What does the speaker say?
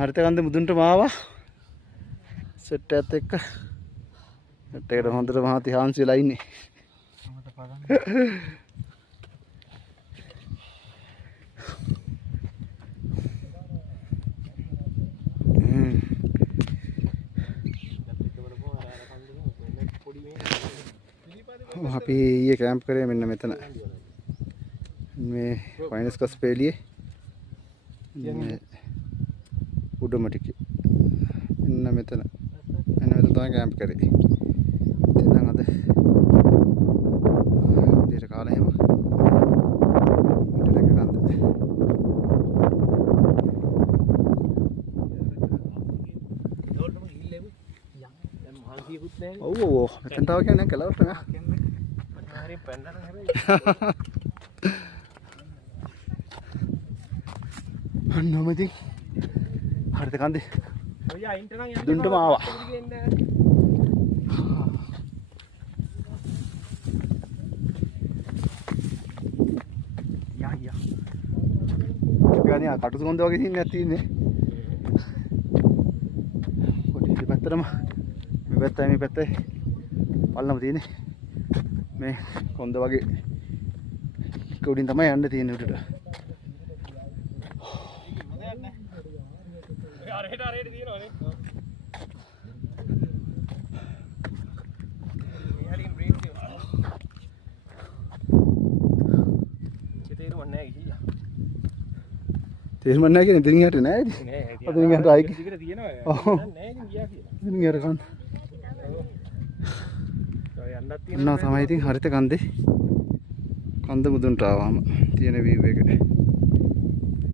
හරිත කන්ද මුදුන්ට මාවා සෙට් එකත් එක්ක සෙට් එකට හොඳට මහා තිහාන්සි වෙලා ඉන්නේ. අපි ඊයේ කැම්ප් කරේ මෙන්න මෙතන මේ ෆයිනස් කස් පෙළියේ මේ උඩම ටිකේ මෙන්න මෙතන තමයි කැම්ප් කරේ. ඉතින් දැන් අද ඊට කාලේ එහෙම ඊට කන්ද ඔව් මෙතන තව කියන්නේ කලවට් නෑ. හරි පෙන්නන හැබැයි අන්නම ඉතින් හරිත කන්දේ ඔය අයින්ට නම් යන්න දුන්නම ආවා. යා ගානියා කටුසු කොන්ද වගේ තින්නේ නැතිනේ. පොඩි දෙපැත්තටම මේ පැත්තයි මේ පැත්තයි පල්ලම තියෙන්නේ. මේ කොන්ද වගේ උඩින් තමයි යන්න තියෙන්නේ උඩට. අරහෙට තියෙනවනේ. මෙහාලින් බ්‍රේක් තියෙනවා. තේරුම් නැහැ කියා. තේරුම් නැහැ කියන්නේ දෙනින් යට නෑ ඉතින්. නෑ. අදින් යට ආයි කිසිකට තියෙනවා. නෑ ඉතින් ගියා කියලා. දෙනින් යට කන්න. ඔය යන්නත් තියෙනවා තමයි ඉතින් හරිත කන්දේ කන්ද මුදුන්ට ආවම තියෙන වීව් එක.